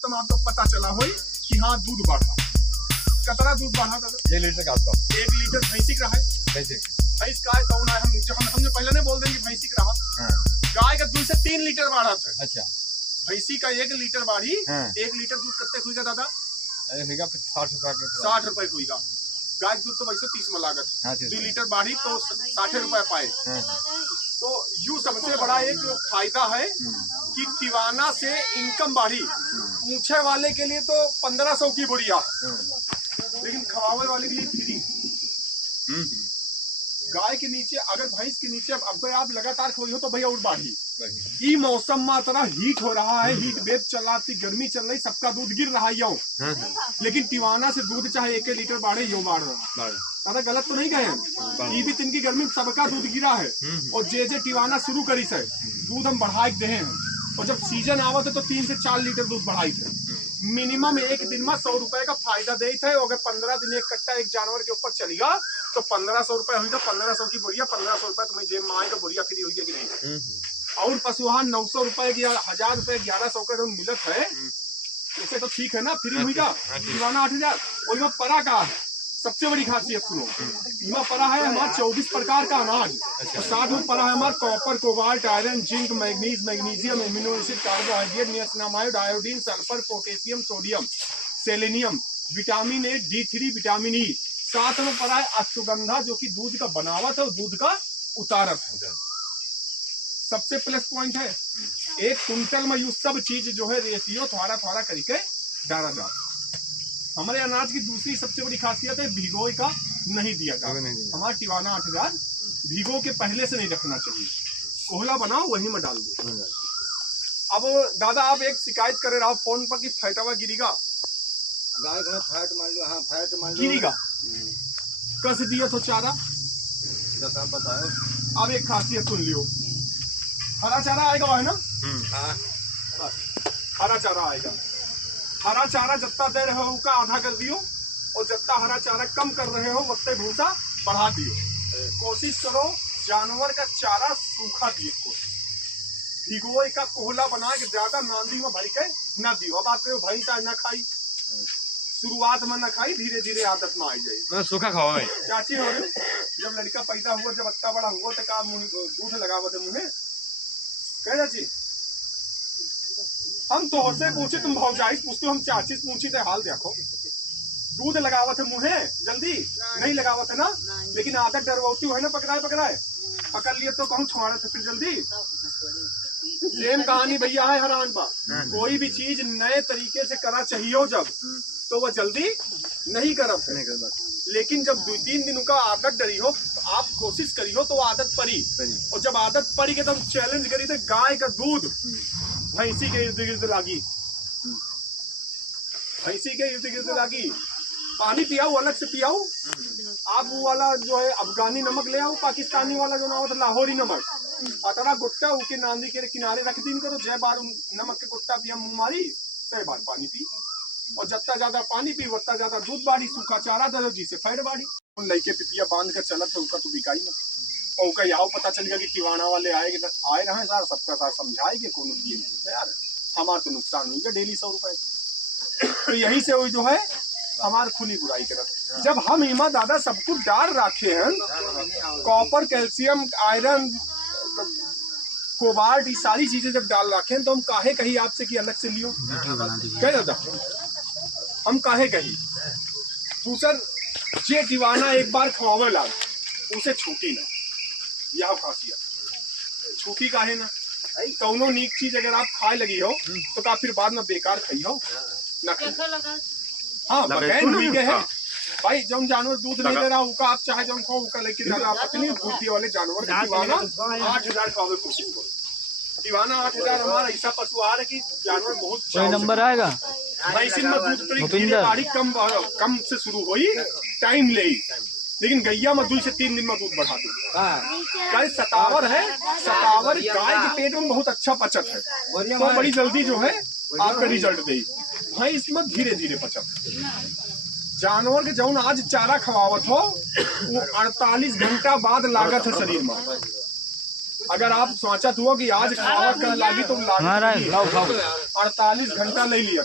तो आपको पता चला हो कि हाँ दूध बढ़ा। कितना दूध बढ़ा था? 1 लीटर का आता 1 लीटर भैंसी का है। भैंस का है कौन है? हमने पहले नहीं बोल देंगे भैंसी का रहा। गाय का दूध से 3 लीटर बढ़ा था। अच्छा, भैंसी का 1 लीटर बाढ़ी। 1 लीटर दूध कितने हुई दादा? 60 रुपए के 60 रुपए हुई। गाय दूध तो वैसे 30 में लागत है। 2 लीटर बाढ़ी तो 60 रुपए पाए। तो यू सबसे बड़ा एक फायदा है कि टिवाना से इनकम बढ़ी। पूछे वाले के लिए तो 1500 की बुढ़िया, लेकिन खवावे वाले के लिए फ्री। गाय के नीचे अगर भैंस के नीचे अब आप लगातार खोई हो तो भैया और बाढ़ी। ई मौसम में तरह हीट हो रहा है, हीट वेव चल रहा थी, गर्मी चल रही, सबका दूध गिर रहा है। लेकिन टिवाना से दूध चाहे 1 लीटर बाढ़े यो बाढ़ रहा। दादा गलत तो नहीं गए? ये भी दिन की गर्मी में सबका दूध गिरा है। और जे टिवाना शुरू करी से दूध हम बढ़ाई दे हैं। और जब सीजन आवत है तो 3 से 4 लीटर दूध बढ़ाई थे। मिनिमम एक दिन में 100 रुपए का फायदा दे थे। अगर 15 दिन एक कट्टा एक जानवर के ऊपर चलेगा तो 1500 रुपए हुई। तो 1500 की बुढ़िया 1500 रुपए तुम्हें जेब में आएगा, बुढ़िया फ्री हुई कि नहीं? और पशुहान 900 रुपए की 1000 रुपए 1100 का जो मिलत है उसे तो ठीक है ना, फ्री हुई का। दीवाना 8000 और यहाँ परा का सबसे बड़ी खासियत सुनो, यहाँ परा है हमारा 24 प्रकार का अनाज। और साथ में परा है हमारा copper, cobalt, iron, zinc, manganese, magnesium, amino acid, carbohydrate, niacinamide, iodine, sulphur, potassium, sodium, selenium, vitamin A, D3, vitamin E. साथ में परा है अश्वगंधा जो कि दूध का बनावट है और दूध का उतारत है। सबसे प्लस पॉइंट है 1 कुंटल में यू सब चीज जो है रेशियो थोड़ा थोड़ा करके डाला जाता। हमारे अनाज की दूसरी सबसे बड़ी खासियत है भिगोए का नहीं दिया जाता। हमारा टिवाना 8000 भिगो के पहले से नहीं रखना चाहिए। कोहला बनाओ वहीं में डाल दो। अब दादा आप एक शिकायत करे रहा फोन पर कि फैटवा गिरीगा। गाय का फैट मान लो। हाँ फैट मान लो गिरीगा। कस दिया तो चारा जैसा बताओ। अब एक खासियत सुन लियो, हरा चारा आएगा है ना? हरा चारा आएगा। हरा चारा जितना दे रहे हो उसका आधा कर दियो और जितना हरा चारा कम कर रहे हो उतने भूसा बढ़ा दियो। कोशिश करो जानवर का चारा सूखा दिए। भिगोए का कोहला बना के ज्यादा नांदी में भर के न दियो। अब आप भाई चाहे न खाई, शुरुआत में न खाई, धीरे धीरे आदत में आ जाए। सूखा खाओ चाची हो रहे जब लड़का पैदा हुआ, जब अत्ता बड़ा हुआ तो का दूध लगावत है मुँहे कह चाची। हम तो से पूछे तुम भौजाई पूछते हो, हम चाची से पूछी थे हाल देखो। दूध लगावत है मुँहे जल्दी नहीं लगावत है ना, लेकिन आदत डरवती है ना। पकड़ाए पकड़ लिए तो कहूँ छोड़ा थे फिर जल्दी। सेम कहानी भैया है हरान पर। कोई भी चीज नए तरीके से करा चाहिए जब तो वह जल्दी नहीं करत। लेकिन जब 2-3 दिन का आदत डरी हो तो आप कोशिश करी हो तो आदत पड़ी। और जब आदत पड़ी के तब चैलेंज करी थे गाय का दूध भैंसी के इर्द गिर्द लागी। भैंसी के इर्द गिर्द लागी। पानी पियाओ अलग से पियाओ। आप वो वाला जो है अफगानी नमक ले आओ, पाकिस्तानी वाला जो ना हो तो लाहौरी नमक अतरा गुट्टा उके नांदी के किनारे रख दिन करो। 6 बार नमक के गुट्टा पिया मुँह मारी, 6 बार पानी पी। और जितना ज्यादा पानी पी उतना ज्यादा दूध बाढ़ी। सूखा चारा दे जी से फैट बाढ़ी। लड़के पिपिया बांध कर चलत है उसका तो बिकाई ना। और उसका याव पता चलेगा कि टिवाना वाले आए रहे सर सबका साथ समझाएंगे कौन दिए नहीं यार हमारे तो नुकसान हुई डेली 100 रुपए। तो यही से वो जो है हमारे खुली बुराई करत। जब हम इमा दादा सब कुछ डाल रखे हैं, कॉपर, कैल्शियम, आयरन, कोबाल्ट, ये सारी चीजें जब डाल रखे हैं तो हम काहे कही आपसे कि अलग से लियो कह दादा। हम काहे कही दूसर जे दीवाना एक बार खवावे ला उसे छूटी ना। यह खासियत छूटी काहे ना। कौनो नीक चीज अगर आप खाए लगी हो तो का फिर बाद में बेकार खाई हो ना। हाँ बगैर है भाई। जब जानवर दूध नहीं दे रहा उसका आप चाहे जब खाओ उसका, लेकिन अगर आप अपनी बुद्धि वाले जानवर का दीवाना 8000 खावे कोशिश करो। दीवाना 8000 हमारा ऐसा पशु आहार है कि जानवर बहुत कोई नंबर आएगा भाई। में दूध गाड़ी कम से शुरू हुई टाइम ले, लेकिन गैया में 2 से 3 दिन में दूध बढ़ा दूंगा। गाय सतावर है, सतावर गाय के पेट में बहुत अच्छा पचत है तो बड़ी जल्दी जो है आपका रिजल्ट दे। भाई इसमें धीरे धीरे पचत है। जानवर के जौन आज चारा खवावत हो वो 48 घंटा बाद लागत है शरीर में। अगर आप सोचत हुआ कि आज खावा कल लागी तो लागी 48 घंटा ले लिया